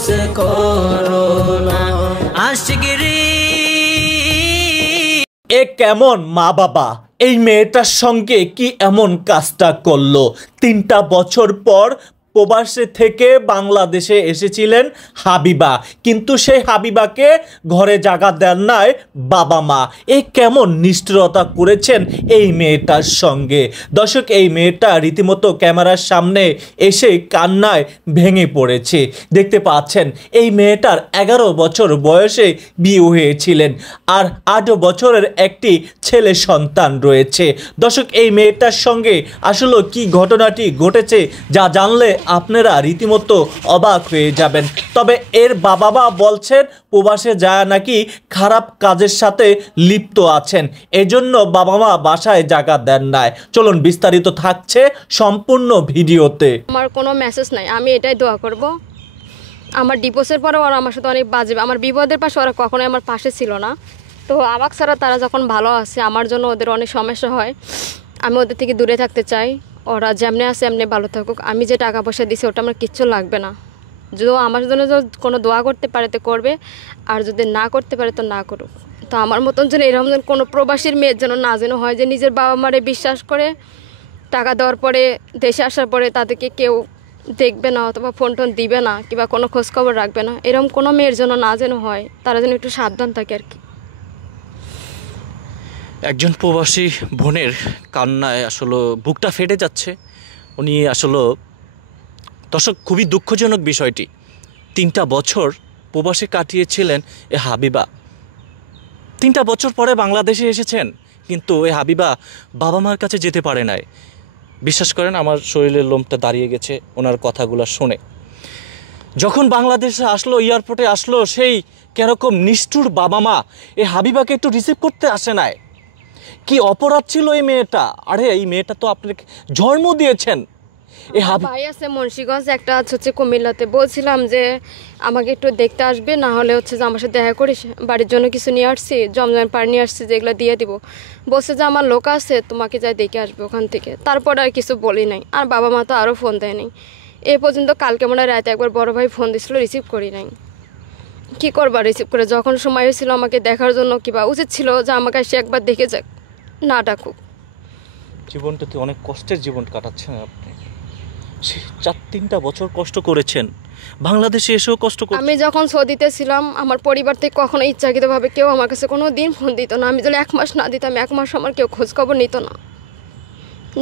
से करो ना आशिकी। এ কেমন মা বাবা, এই মেয়েটার সঙ্গে কি এমন কাজটা করলো? 3টা বছর পর প্রবাসে থেকে বাংলাদেশে এসেছিলেন হাবিবা, কিন্তু সেই হাবিবাকে ঘরে জায়গা দেন নাই বাবা মা। এই কেমন নিষ্ঠুরতা করেছেন এই মেয়েটার সঙ্গে। দর্শক, এই মেয়েটা রীতিমতো ক্যামেরার সামনে এসে কান্নায় ভেঙে পড়েছে। দেখতে পাচ্ছেন এই মেয়েটার 11 বছর বয়সে বিয়ে হয়েছিলেন, আর 8 বছরের একটি ছেলে সন্তান রয়েছে। দর্শক, এই মেয়েটার সঙ্গে আসলে কি ঘটনাটি ঘটেছে যা জানলে আপনারা রীতিমতো অবাক হয়ে যাবেন। তবে এর বাবা মা বলছেন প্রবাসে যায় নাকি খারাপ কাজের সাথে লিপ্ত আছেন, এজন্য বাবা মা বাসায় জায়গা দেন নাই। চলুন বিস্তারিত থাকছে সম্পূর্ণ ভিডিওতে। আমার কোনো মেসেজ নাই, আমি এটাই দোয়া করব আমার ডিভোর্সের পরে ওরা আমার সাথে অনেক বাজে, আমার বিপদের পাশে ওরা কখনোই আমার পাশে ছিল না। তো আমাকে ছাড়া তারা যখন ভালো আছে, আমার জন্য ওদের অনেক সমস্যা হয়। আমি ওদের থেকে দূরে থাকতে চাই। ওরা যেমনি আছে এমনি ভালো থাকুক। আমি যে টাকা পয়সা দিছি ওটা আমার কিচ্ছু লাগবে না। যদি আমার জন্য কোনো দোয়া করতে পারে তো করবে, আর যদি না করতে পারে তো না করুক। তো আমার মতন যেন এরকম যেন কোনো প্রবাসীর মেয়ের যেন না যেন হয় যে নিজের বাবা মারে বিশ্বাস করে টাকা দেওয়ার পরে দেশে আসার পরে তাদেরকে কেউ দেখবে না অথবা ফোন টোন দিবে না কিংবা কোনো খোঁজখবর রাখবে না, এরকম কোনো মেয়ের জন্য না যেন হয়। তারা যেন একটু সাবধান থাকে আর কি। একজন প্রবাসী বোনের কান্নায় আসলে বুকটা ফেটে যাচ্ছে। উনি আসলে দর্শক, খুবই দুঃখজনক বিষয়টি। 3টা বছর প্রবাসে কাটিয়েছিলেন এ হাবিবা। 3টা বছর পরে বাংলাদেশে এসেছেন, কিন্তু এ হাবিবা বাবা মার কাছে যেতে পারে নাই। বিশ্বাস করেন, আমার শরীরের লোমটা দাঁড়িয়ে গেছে ওনার কথাগুলো শুনে। যখন বাংলাদেশে আসলো, এয়ারপোর্টে আসলো, সেই কেরকম নিষ্ঠুর বাবা মা এ হাবিবাকে একটু রিসিভ করতে আসে নাই। কি অপরাধ ছিল এই মেয়েটা? আরে এই মেয়েটা তো আপনাকে জন্ম দিয়েছেন। এই ভাই আছে মুন্সিগঞ্জ, একটা হচ্ছে কুমিল্লাতে। বলছিলাম যে আমাকে একটু দেখতে আসবে, না হলে হচ্ছে যে আমার সাথে দেখা করিস, বাড়ির জন্য কিছু নিয়ে আসছি, জমজমের পানি নিয়ে আসছি, যেগুলো দিয়ে দিব। বলছে যে আমার লোক আছে, তোমাকে যাই দেখে আসবে ওখান থেকে। তারপর আর কিছু বলি নাই। আর বাবা মা তো আরও ফোন দেয় নাই এ পর্যন্ত। কালকে মনে হয় রাতে একবার বড় ভাই ফোন দিয়েছিল, রিসিভ করি নাই। কী করবা রিসিভ করে? যখন সময় হয়েছিল আমাকে দেখার জন্য, কিবা উচিত ছিল যে আমাকে সে একবার দেখে যাক, না ডাকুক। জীবনটাতে অনেক কষ্টের জীবন কাটাচ্ছেন আপনি। 3টা বছর কষ্ট করেছেন, বাংলাদেশে এসেও কষ্ট করেছেন। আমি যখন সৌদিতে ছিলাম, আমার পরিবার থেকে কখনো ইচ্ছাকৃতভাবে কেউ আমার কাছে কোনো দিন ফোন দিত না। আমি যদি 1 মাস না দিতাম, 1 মাস আমার কেউ খোঁজখবর নিত না।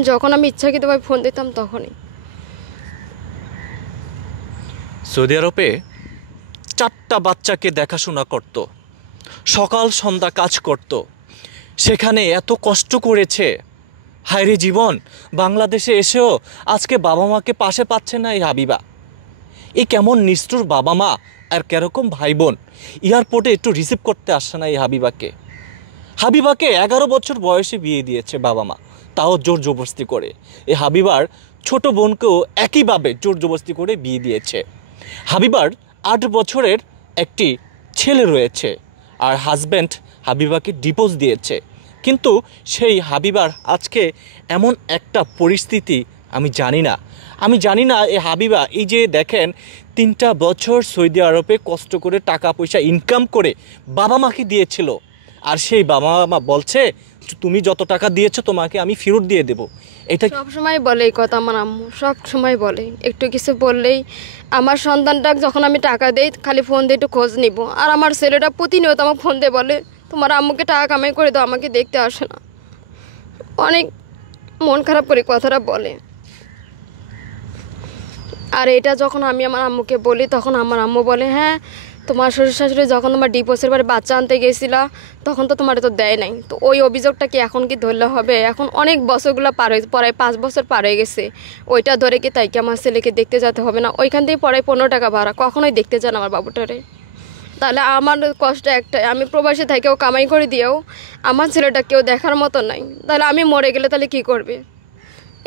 যখন আমি ইচ্ছাকৃতভাবে ফোন দিতাম তখনই। সৌদি আরবে 4টা বাচ্চাকে দেখাশোনা করত, সকাল সন্ধ্যা কাজ করত, সেখানে এত কষ্ট করেছে। হায়রে জীবন, বাংলাদেশে এসেও আজকে বাবা মাকে পাশে পাচ্ছে না এই হাবিবা। এই কেমন নিষ্ঠুর বাবা মা আর কেরকম ভাই বোন এয়ারপোর্টে একটু রিসিভ করতে আসছে না এই হাবিবাকে। হাবিবাকে 11 বছর বয়সে বিয়ে দিয়েছে বাবা মা, তাও জোর জবরদস্তি করে। এই হাবিবার ছোট বোনকেও একইভাবে জোর জবরদস্তি করে বিয়ে দিয়েছে। হাবিবার 8 বছরের একটি ছেলে রয়েছে, আর হাজব্যান্ড হাবিবাকে ডিভোর্স দিয়েছে। কিন্তু সেই হাবিবার আজকে এমন একটা পরিস্থিতি, আমি জানি না এই হাবিবা, এই যে দেখেন 3টা বছর সৌদি আরবে কষ্ট করে টাকা পয়সা ইনকাম করে বাবা মাকে দিয়েছিল, আর সেই বাবা মা বলছে তুমি যত টাকা দিয়েছো তোমাকে আমি ফেরত দিয়ে দেবো। এটা সব সময় বলে এই কথা আমার আম্মু, সব সময় বলে। একটু কিছু বললেই আমার সন্তানটা যখন আমি টাকা দেই খালি ফোন দিয়ে একটু খোঁজ নিব, আর আমার ছেলেটা প্রতিনিয়ত আমাকে ফোন দিয়ে বলে তোমার আম্মুকে টাকা কামাই করে দাও, আমাকে দেখতে আসে না। অনেক মন খারাপ করে কথাটা বলে। আর এটা যখন আমি আমার আম্মুকে বলি, তখন আমার আম্মু বলে হ্যাঁ তোমার শ্বশুর শাশুড়ি যখন তোমার ডিভোর্সের বারে বাচ্চা আনতে গেছিলা তখন তো তোমার তো দেয় নাই। তো ওই অভিযোগটা কি এখন কি ধরলে হবে? এখন অনেক বছরগুলো পার হয়ে, প্রায় 5 বছর পার হয়ে গেছে। ওইটা ধরে কি তাই কি আমার ছেলেকে দেখতে যেতে হবে না? ওইখান থেকে পরে 15 টাকা ভাড়া, কখনোই দেখতে চান আমার বাবুটারে। তাহলে আমার কষ্ট একটাই, আমি প্রবাসী থেকেও কামাই করে দিয়েও আমার ছেলেটা কেউ দেখার মতো নাই। তাহলে আমি মরে গেলে তাহলে কি করবে?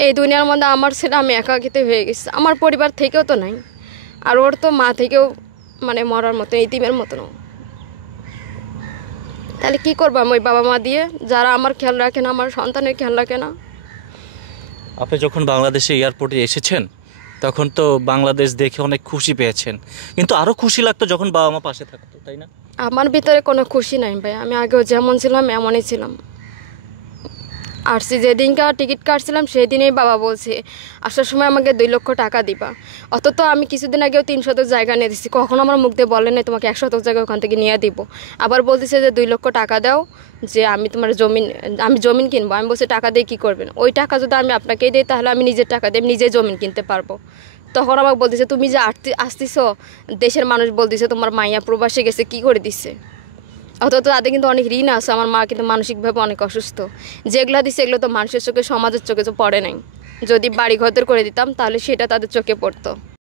এই দুনিয়ার মধ্যে আমার ছেলে আমি একাকিতে হয়ে গেছি, আমার পরিবার থেকেও তো নাই, আর ওর তো মা থেকেও মানে মরার মতো, ইতিমের মতো। তাহলে কি করবো আমি ওই বাবা মা দিয়ে, যারা আমার খেয়াল রাখে না, আমার সন্তানের খেয়াল রাখে না। আপনি যখন বাংলাদেশে এয়ারপোর্টে এসেছেন তখন তো বাংলাদেশ দেখে অনেক খুশি পেয়েছেন, কিন্তু আরও খুশি লাগতো যখন বাবা মা পাশে থাকতো, তাই না? আমার ভিতরে কোনো খুশি নাই ভাই, আমি আগেও যেমন ছিলাম এমনই ছিলাম। আসছি যেদিনকে টিকিট কাটছিলাম সেই দিনেই বাবা বলছে আসার সময় আমাকে 2 লক্ষ টাকা দিবা। অথচ আমি কিছুদিন আগেও 3 শতক জায়গা নিয়ে দিচ্ছি, কখনো আমার মুখ দিয়ে বলে নাই তোমাকে 1 শতক জায়গা ওখান থেকে নিয়ে দিব। আবার বলতেছে যে 2 লক্ষ টাকা দাও, যে আমি তোমার জমিন কিনবো। আমি বলছি টাকা দিয়ে কী করবেন? ওই টাকা যদি আমি আপনাকেই দিই তাহলে আমি নিজের টাকা দিয়ে নিজে জমিন কিনতে পারবো। তখন আমাকে বলতেছে তুমি যে আসতেছো, দেশের মানুষ বলতেছে তোমার মাইয়া প্রবাসে গেছে, কি করে দিচ্ছে। অথচ তাদের কিন্তু অনেক ঋণ আছে। আমার মা কিন্তু মানসিকভাবে অনেক অসুস্থ। যেগুলো দিচ্ছে এগুলো তো মানুষের চোখে, সমাজের চোখে তো পড়ে নাই। যদি বাড়ি ঘর করে দিতাম তাহলে সেটা তাদের চোখে পড়তো।